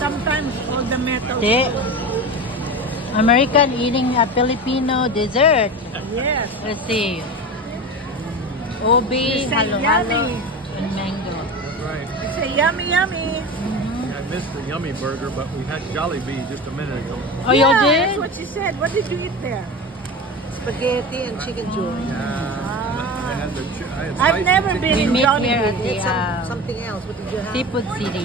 Sometimes all the metals. American eating a Filipino dessert. Yes. Let's see. Obi, halo-halo, and mango. That's right. It's a yummy, yummy. I missed the yummy burger, but we had Jollibee just a minute ago. Oh, you That's did? what she said. What did you eat there? Spaghetti and chicken joy. I had I've never been We in meet Jollibee. here at the Something else. What did you have? Seafood City.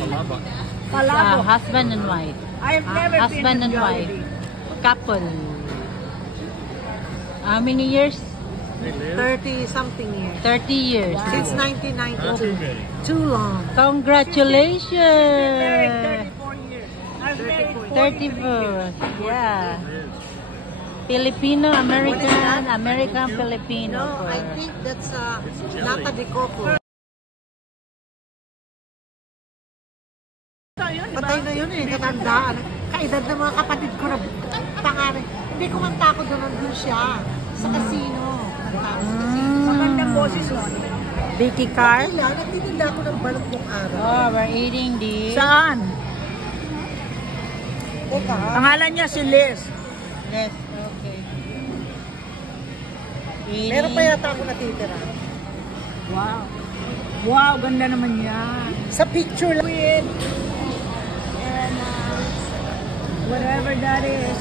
Palabok. Husband and wife. I've never Husband been and to wife. Jollibee. Couple. How many years? 30-something years. 30 years. Since 1992. Too long. Congratulations! Married 34 years. I've married 34. Yeah. Filipino, American, American, Filipino. No, I think that's nata de coco. Patay na yun eh, katandaan. Kaedad ng mga kapatid ko na pangalan. Hindi ko man tako doon, nandun siya. Sa casino. Magandang boses mo. Vicky Carr. Kailan, nagtitinda ako ng balot ng araw. Oh, we're eating the... Saan? Teka, Pangalan niya si Liz. Yes, okay. Eating... meron pa yata ako natitira. Wow. Wow, ganda naman yan. Sa picture lang. With and whatever that is.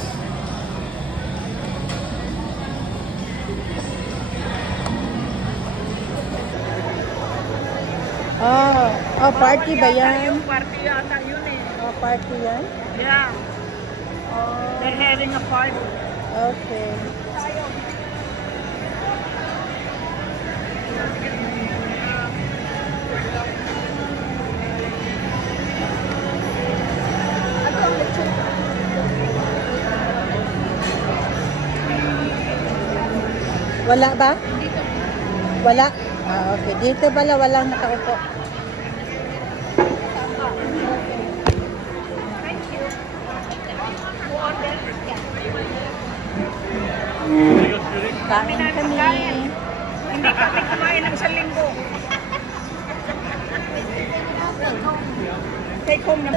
Oh, party ba yan? Party yata yun eh. Oh, party yan? Yeah. They're having a party. Okay. Wala ba? Wala? Ah, okay. Dito pala walang nakaupo. Kain kami. Hindi kami kumain ng isang linggo. Take home na.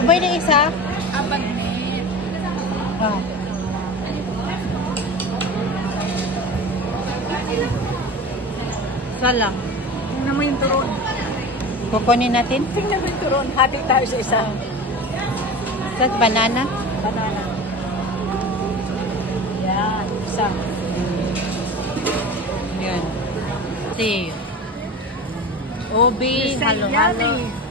Ubay na isa? Abagnet. Ah. Isa lang. Tingnan mo yung turon. Kukunin natin? Tingnan mo yung turon. Hati tayo sa isa. Sa banana? Banana. Yan. Isa. Yan. See. Obi, It's a halo-halo. yummy.